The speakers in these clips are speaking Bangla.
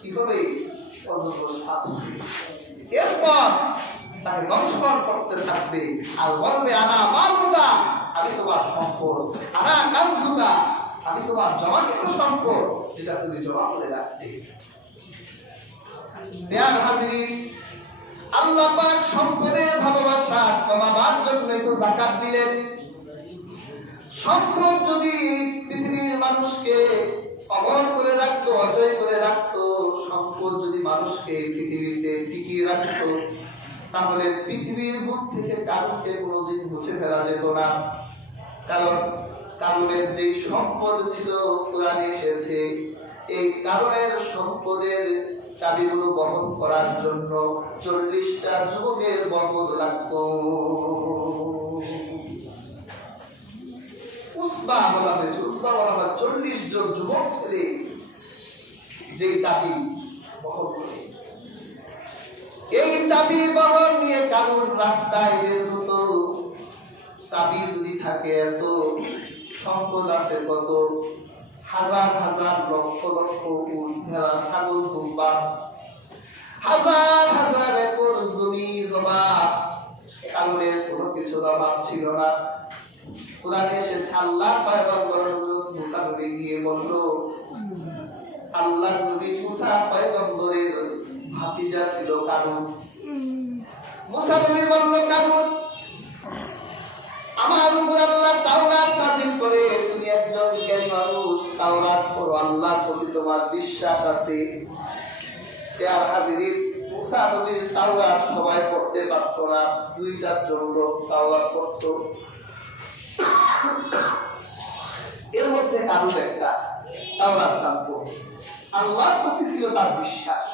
কিভাবে এরপর তাকে দংশন করতে থাকবে আর বলবে আনা মালুদা, আমি তোমার সম্পদ, আনা কানজুদা, আমি তোমার জমাকৃত সম্পদ যেটা তুমি জমা করে রাখতে। আল্লাহ পাক সম্পদের ভালোবাসা কমাবার জন্যই তো যাকাত দিলেন। সম্পদ যদি পৃথিবীর মানুষকে অমর করে রাখতো, অজয় করে রাখতো, সম্পদ যদি মানুষকে পৃথিবীতে টিকিয়ে রাখতো, তাহলে পৃথিবীর বুক থেকে কারণকে কোনোদিন মুছে ফেলা যেত না। কারণ কারণের যে সম্পদ ছিল কোরআনে এসেছে, এই কারণের সম্পদের চাবিগুলো বহন করার জন্য 40টা যুবকের বহন লাগতো। উসবা বলা হয়েছে, উসবা বলা হয় 40 জন যুবক ছেলে যে চাবি বহন করে। এই চাবি বহন নিয়ে কারণ রাস্তায় বের হতো। চাবি যদি থাকে এত, সম্পদ আছে কত, হাজার হাজার লক্ষ লক্ষ উট, ভেড়া, ছাগল, দুম্বা, হাজার হাজার একর জমি জমা, কারণের কোনো কিছু অভাব ছিল না। কোরআনে এসেছে আল্লাহ পয়গম্বর হযরত মুসা নবী গিয়ে বলল, আল্লাহ নবী মুসা পয়গম্বরের ভাতিজা ছিল কারুন। মুসা নবী বলল, কারুন, আমার উপর আল্লাহ তাওরাত নাযিল করে, তুমি একজন জ্ঞানী মানুষ, তাওরাত পড়ো, আল্লাহর প্রতি তোমার বিশ্বাস আছে। আর হাজিরিন, মুসা নবীর তাওরাত সবাই পড়তে পারত না, 2-4 জন লোক তাওরাত পড়তো। এর মধ্যে কারণ একটা তাওরাত জানতো, আল্লাহর প্রতি ছিল তার বিশ্বাস।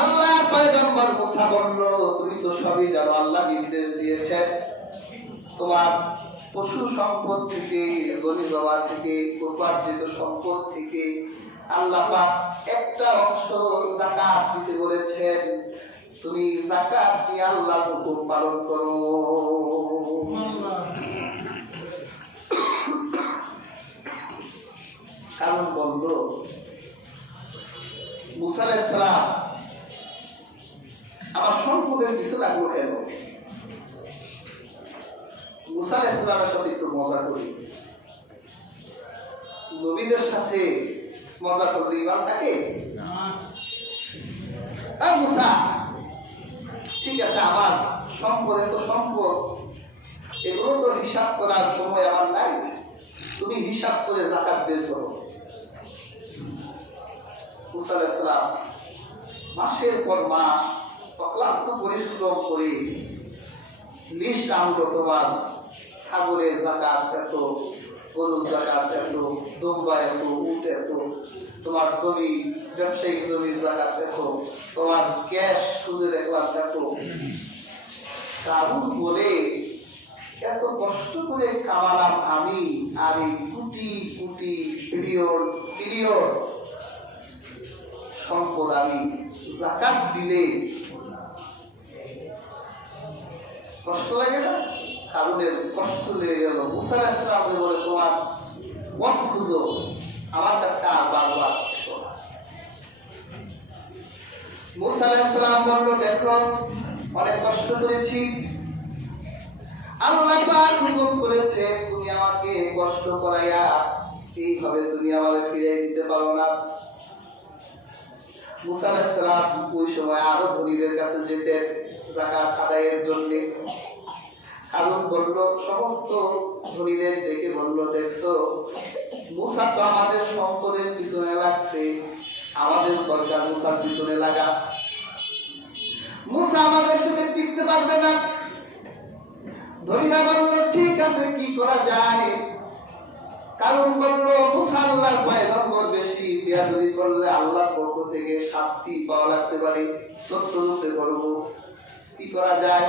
আল্লাহ পয়গম্বর মুসা বলল, তুমি তো সবই জানো, আল্লাহ নির্দেশ দিয়েছেন তোমার পশু সম্পদ থেকে, জমি জমা থেকে, উপার্জিত সম্পদ থেকে আল্লাহ পাক একটা অংশ যাকাত দিতে বলেছেন। তুমি যাকাত দিয়ে আল্লাহর হুকুম পালন করো। কারণ বলল, মুসা আলাইহিস সালাম আমার সম্পদের কিছু লাগলো কেন? মুসা আলাইহিস সালামের সাথে একটু মজা করি। নবীদের সাথে মজা করলে ইমান থাকে? মুসা, ঠিক আছে, আমার সম্পদ এত সম্পদ, এগুলো তো হিসাব করার সময় আমার নাই, তুমি হিসাব করে যাকাত বের করো। মুসা আলাইহিস সালাম মাসের পর মাস অক্লান্ত পরিশ্রম করে লিস্ট আনলো, তোমার ছাগলের যাকাত এত, গরুর যাকাত এত, দুম্বা এত, উট এত, তোমার জমি, ব্যবসায়িক জমির যাকাত এত, তোমার ক্যাশ খুঁজে দেখলাম এত। কারণ বলে এত কষ্ট করে কামালাম আমি, আর এই কোটি কোটি পিরিয়ড সম্পদ আমি যাকাত দিলে কষ্ট লাগে না? কারণের কষ্ট লেগে গেল। মুসা আলাইহিস সালাম বলে, তোমার পথ খুঁজো, আমার কাছে আর বারবার এসো না। মুসা আলাইহিস সালাম বলল, দেখো, অনেক কষ্ট করেছি, আল্লাহ পাক হুকুম করেছে তুমি আমাকে কষ্ট করাইয়া এইভাবে তুমি আমাকে ফিরিয়ে দিতে পারো না। মুসা আলাইহিস সালাম ওই সময় আরো ধনীদের কাছে যেতেন যাকাত আদায়ের জন্য। কারণ বলল, সমস্ত ধনীদের ডেকে বলল, দেখছো, মুসা তো আমাদের সম্পদের পিছনে লাগছে, আমাদের দরকার মুসার পিছনে লাগা। মুসা আমাদের সাথে টিকতে পারবে না। ধনীরা বলল, ঠিক আছে, কি করা যায়? কারণ বলল, মুসা আল্লাহর পয়গম্বর, বেশি বেয়াদবি করলে আল্লাহর পক্ষ থেকে শাস্তি পাওয়া লাগতে পারে, সত্য রূপে করবো, কি করা যায়?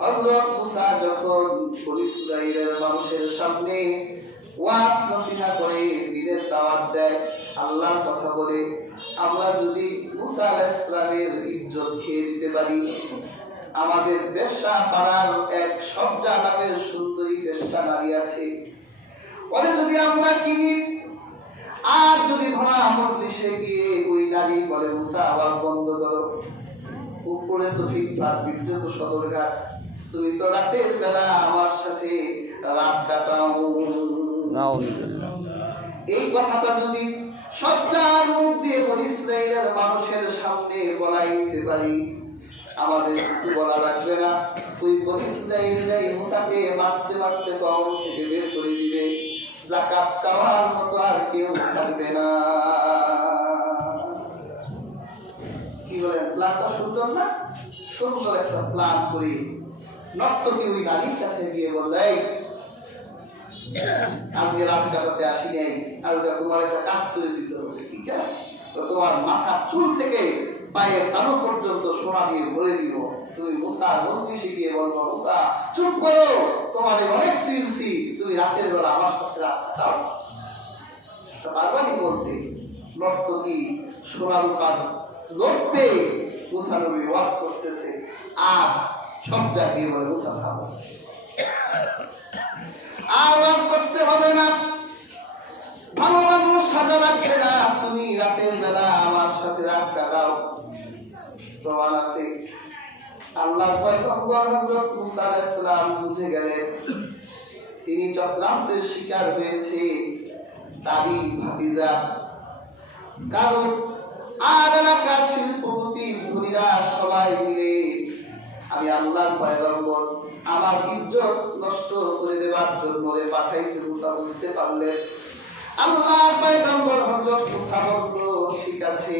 হযরত মুসা যখন বনী ইসরাঈলের মানুষের সামনে ওয়াজ নসিহত করে, দ্বীনের দাওয়াত দেয়, আল্লাহর কথা বলে, আমরা যদি মুসা আলাইহিস সালামের ইজ্জত খেয়ে দিতে পারি, আমাদের বেশ্যা পাড়ার এক সবজা নামের সুন্দরী বেশ্যা নারী আছে, ওরে যদি আমরা কিনি মজলিসে গিয়ে ওই নারী বলে, মুসা আওয়াজ বন্ধ করো, উপরে তো ফিটফাট, ভিতরে তো সদরঘাট, তুমি তো রাতের বেলা আমার সাথে রাত কাটাও। এই কথাটা যদি সজ্জার মুখ দিয়ে বনি ইসরাইলের মানুষের সামনে বলাই দিতে পারি, আমাদের কিছু বলা লাগবে না। ওই বনি ইসরাইল মুসাকে মারতে মারতে কবর থেকে বের করে দিবে, যাকাত চাওয়ার মতো আর কেউ থাকবে না। কি বলেন, প্ল্যানটা সুন্দর না? সুন্দর একটা প্ল্যান করি। নর্তকী ওই নারীর কাছে গিয়ে বললে, আজকে রাত কাটাতে আসি নাই, আজকে তোমার একটা কাজ করে দিতে হবে। কি কাজ? তোমার মাথার চুল থেকে পায়ের তালু পর্যন্ত সোনা দিয়ে ভরে দিব। তুমি মুসার মজলিসে গিয়ে বলবো, মুসা চুপ করো, তোমাদের অনেক সৃষ্টি, তুমি রাতের বেলা আমার সাথে রাত কাটাও। পারবানি বলতে? নর্তকী সোনা রূপার লোক পেয়ে মুসা নবী ওয়াজ করতেছে, আর সব জায়গায় বলে, মুসা খাবো, আর ওয়াজ করতে হবে না, ভালো মানুষ সাজা রাখবে না, তুমি রাতের বেলা আমার সাথে রাত কাটাও। প্রমাণ আছে, আল্লাহর পয়গম্বর হযরত মুসা আলাইহিস সালাম বুঝে গেলেন তিনি চক্রান্তের শিকার হয়েছে তারই ভাতিজা। কারণ আর এলাকার শিল্পপতি ধনীরা সবাই মিলে আমি আল্লাহর পয়গম্বর, আমার ইজ্জত নষ্ট করে দেওয়ার জন্য পাঠাইছে। মুসা বুঝতে পারলেন আল্লাহর পয়গম্বর হযরত মুসা বলল, ঠিক আছে,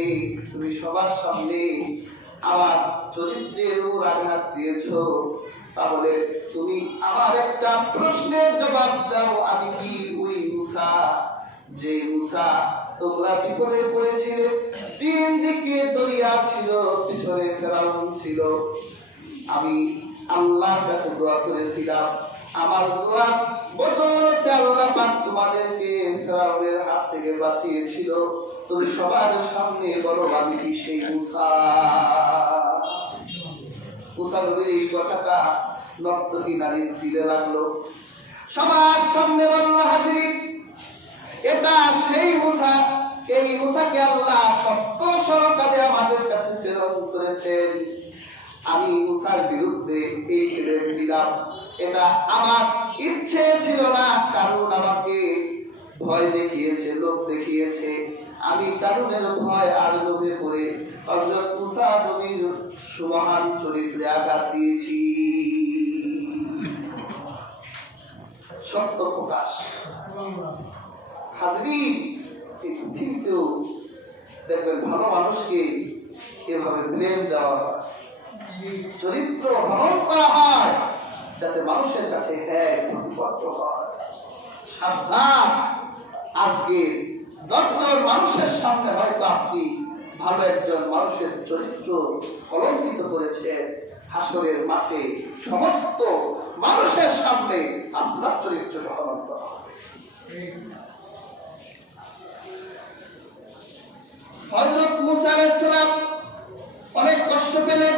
তুমি সবার সামনে আমার চরিত্রের উপর আঘাত দিয়েছো, তাহলে তুমি আমার একটা প্রশ্নের জবাব দাও, আমি কি ওই মুসা যে মুসা তোমরা বিপদে পড়েছিলে, তিন দিকে দরিয়া ছিল, পিছনে ফেরাউন ছিল, আমি আল্লাহর কাছে দোয়া করেছিলাম, আমার দোয়া বদৌলতে আল্লাহ পাক তোমাদেরকে ফেরাউনের হাত থেকে বাঁচিয়েছিল, তুমি সবার সামনে বলো আমি কি সেই মুসা? মুসা নবীর এই কথাটা নর্তকী নারীর দিলে লাগলো, সবার সামনে বলল, হাজির, এটা সেই মুসা, এই মুসাকে আল্লাহ সত্য সহকারে আমাদের কাছে প্রেরণ করেছেন। আমি মুসার বিরুদ্ধে এই প্রেরণ দিলাম, এটা আমার ইচ্ছে ছিল না, কারণ আমাকে ভয় দেখিয়েছে, লোভ দেখিয়েছে, আমি কারণের ভয় আর লোভে পড়ে হযরত মুসা নবীর সুমহান চরিত্রে আঘাত দিয়েছি। সত্য প্রকাশ। হাজরিন, এই পৃথিবীতেও দেখবেন ভালো মানুষকে এভাবে ব্লেম দেওয়া হয়, চরিত্র হরণ করা হয়, যাতে মানুষের কাছে প্রতিপত্র হয়। সাবধান, আজকে 10 জন মানুষের সামনে হয়তো আপনি ভালো একজন মানুষের চরিত্র কলঙ্কিত করেছেন, হাসরের মাঠে সমস্ত মানুষের সামনে আপনার চরিত্র হরণ করা হবে। হযরত মুসা আলাইহিস সালাম অনেক কষ্ট পেলেন,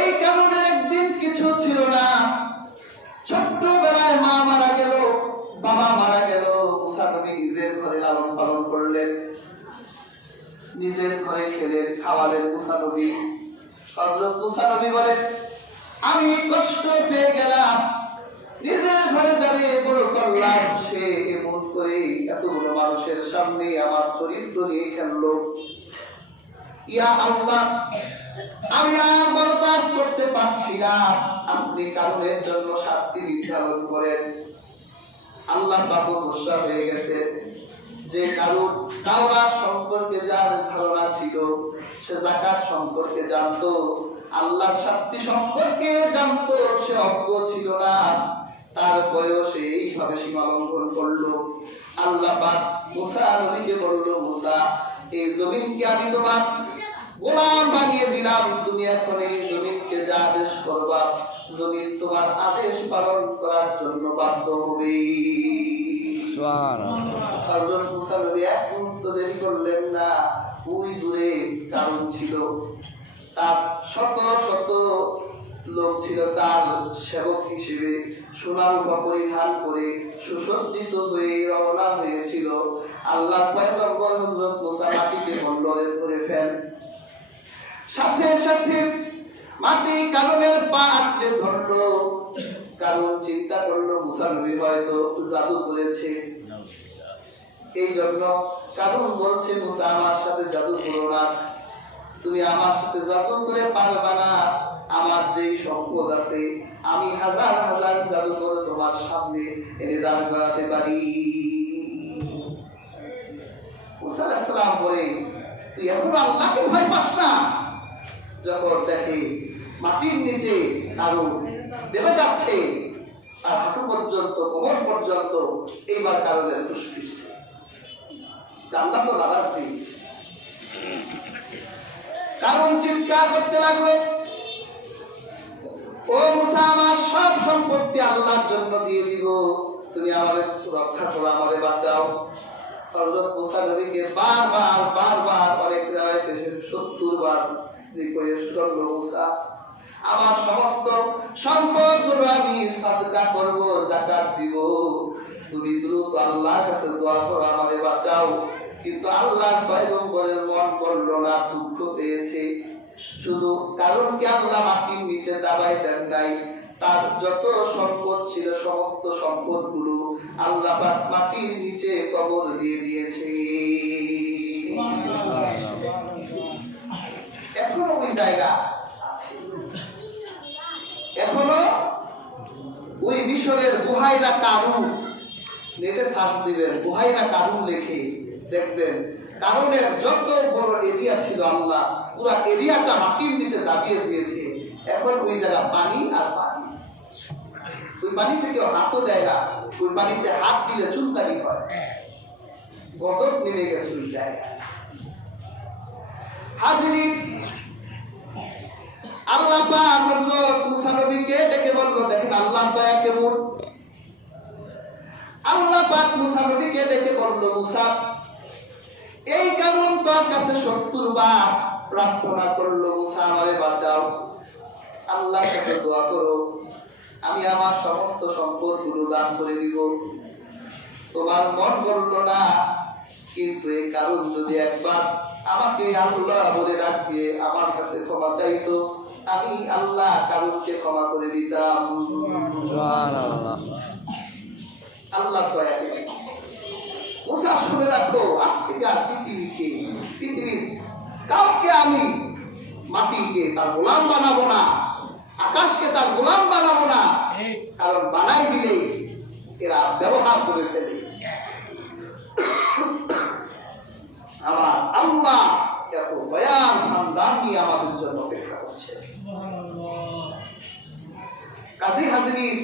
এই কারণে একদিন কিছু ছিল না, ছোট্টবেলায় মা মারা গেল, বাবা মারা গেল, মুসা নবী নিজের ঘরে লালন পালন করলেন, নিজের ঘরে খেলেন, খাওয়ালেন মুসা নবী। হযরত মুসা নবী বলেন, আমি কষ্ট পেয়ে গেলাম, নিজের ঘরে যাবে বড় করলাম, সে এমন করে এতগুলো মানুষের সামনে আমার চরিত্র নিয়ে খেললো। ইয়া আল্লাহ, আমি আর বরদাস্ত করতে পারছি না, আপনি কারণের জন্য শাস্তি নির্ধারণ করেন। আল্লাহ বাবু গোসা হয়ে গেছে, যে কারণ তাওরাত সম্পর্কে যার ধারণা ছিল, সে যাকাত সম্পর্কে জানতো, আল্লাহর শাস্তি সম্পর্কে জানতো, সে অজ্ঞ ছিল না, তারপরেও সে এইভাবে সীমা লঙ্ঘন করলো। আল্লাহ পাক মুসা নবীকে বলল, মুসা, এই জমিনকে আমি তোমার গোলাম বানিয়ে দিলাম, তুমি এখন এই জমিনকে যা আদেশ করবা, জমিন তোমার আদেশ পালন করার জন্য বাধ্য হবে। হযরত মুসা নবী এক মুহূর্ত দেরি করলেন না, ওই দূরে কারণ ছিল, তার শত শত লোক ছিল তার সেবক হিসেবে সোনার রূপা পরিধান করে সুসজ্জিত হয়ে রওনা হয়েছিল। আল্লাহ পয়গম্বর হযরত মুসা মাটিতে মন্ডলে ধরে ফেল, সাথে সাথে মাটি কারণের পা আঁকড়ে ধরলো। কারণ চিন্তা করলো মুসা নবী হয়তো জাদু করেছে, এই জন্য কারণ বলছে মুসা আমার সাথে জাদু করো না, তুমি আমার সাথে জাদু করে পারবা না। আমার যে সম্পদ আছে আমি হাজার হাজার জাদু করে তোমার সামনে এনে দাঁড় করাতে পারি। মুসা আলাইহিস সালাম বলে, তুই এখনো আল্লাহকে ভয় পাস না? যখন দেখে মাটির নিচে আরো দেবে যাচ্ছে, আর হাঁটু পর্যন্ত কোমর পর্যন্ত, এইবার কারণের ফুসফুসছে, আল্লাহ তো লাগাচ্ছি। কারণ চিৎকার করতে লাগলো, ও মুসা আমার সব সম্পত্তি আল্লাহর জন্য দিয়ে দিব, তুমি আমাদের রক্ষা করো, আমাদের বাঁচাও। হযরত মুসা নবীকে বারবার বারবার অনেক রাতে 70 বার রিকোয়েস্ট করলো, মুসা আমার সমস্ত সম্পদগুলো আমি সাদকা করব, যাকাত দিব, তুমি দ্রুত আল্লাহর কাছে দোয়া করো, আমাদের বাঁচাও। কিন্তু আল্লাহর পয়গম্বরের মন করলো না, দুঃখ পেয়েছে। শুধু কারণ কি আল্লাহ মাটির নিচে দাবাই দেন নাই, তার যত সম্পদ ছিল সমস্ত সম্পদগুলো আল্লাহ পাক মাটির নিচে কবর দিয়ে দিয়েছে। এখনো ওই জায়গা আছে, এখনো ওই মিশরের বুহাইরা কারুন, নেটে সার্চ দিবেন বুহাইরা কারুন লিখে দেখবেন, কারণের যত বড় এরিয়া ছিল আল্লাহ পুরা এরিয়াটা মাটির নিচে দাবিয়ে দিয়েছে। এখন ওই জায়গা পানি আর পানি, ওই পানি থেকে হাতও দেয় না, ওই পানিতে হাত দিলে চুলকানি হয়, গজব নেমে গেছে ওই জায়গা। হাজিরিন, আল্লাহ পাক হযরত মুসা নবীকে ডেকে বলল, দেখেন আল্লাহ দয়া কেমন। আল্লাহ পাক মুসা নবীকে ডেকে বলল, মুসা এই কারণ তোর কাছে 70 বার প্রার্থনা করলো, মুসা আমারে বাঁচাও, আল্লাহর কাছে দোয়া করো, আমি আমার সমস্ত সম্পদগুলো দান করে দিব। তোমার মন বলল না, কিন্তু এই কারণ যদি একবার আমাকে আল্লাহ বলে ডাকিয়ে আমার কাছে ক্ষমা চাইতো, আমি আল্লাহ কারণকে ক্ষমা করে দিতাম। সুবহানাল্লাহ। আল্লাহ দয়া করে মুসা শুনে রাখো, আজ থেকে আর পৃথিবীর কাউকে আমি মাটিকে তার গোলাম বানাবো না, আকাশকে তার গোলাম বানাবো না, কারণ বানাই দিলে এরা ব্যবহার করে ফেলে। আমার আল্লাহ এত বয়ান খানদান নিয়ে আমাদের জন্য অপেক্ষা করছে। কাজী হাজিরিন,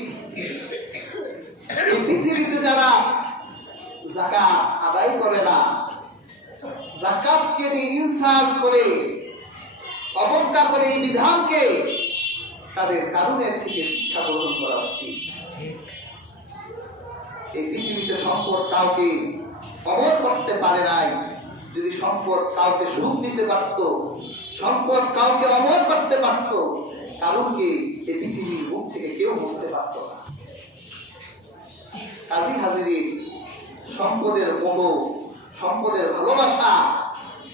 এই পৃথিবীতে যারা যাকাত আদায় করে না, যাকাতকে ইনসাফ করে অবজ্ঞা করে এই বিধানকে, তাদের কারণের থেকে শিক্ষা গ্রহণ করা উচিত। এই পৃথিবীতে সম্পদ কাউকে অমর করতে পারে নাই। যদি সম্পদ কাউকে সুখ দিতে পারত, সম্পদ কাউকে অমর করতে পারত, কারণকে এই পৃথিবীর মুখ থেকে কেউ বুঝতে পারত না। কাজী হাজিরিন, সম্পদের মোহ, সম্পদের ভালোবাসা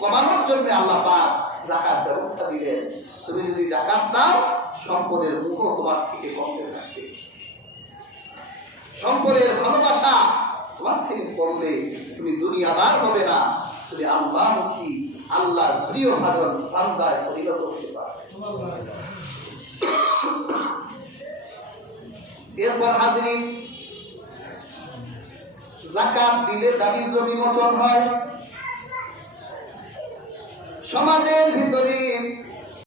কমানোর জন্য আল্লাহ পাক যাকাত ব্যবস্থা দিলেন। তুমি যদি যাকাত দাও, সম্পদের মোহ তোমার থেকে কমতে থাকবে, সম্পদের ভালোবাসা তোমার থেকে কমলে তুমি দুনিয়াদার হবে না, তুমি আল্লাহমুখী, আল্লাহর প্রিয় ভাজন বান্দায় পরিণত হতে পারবে। এরপর হাজিরিন, যাকাত দিলে দারিদ্র বিমোচন হয়। সমাজের ভিতরে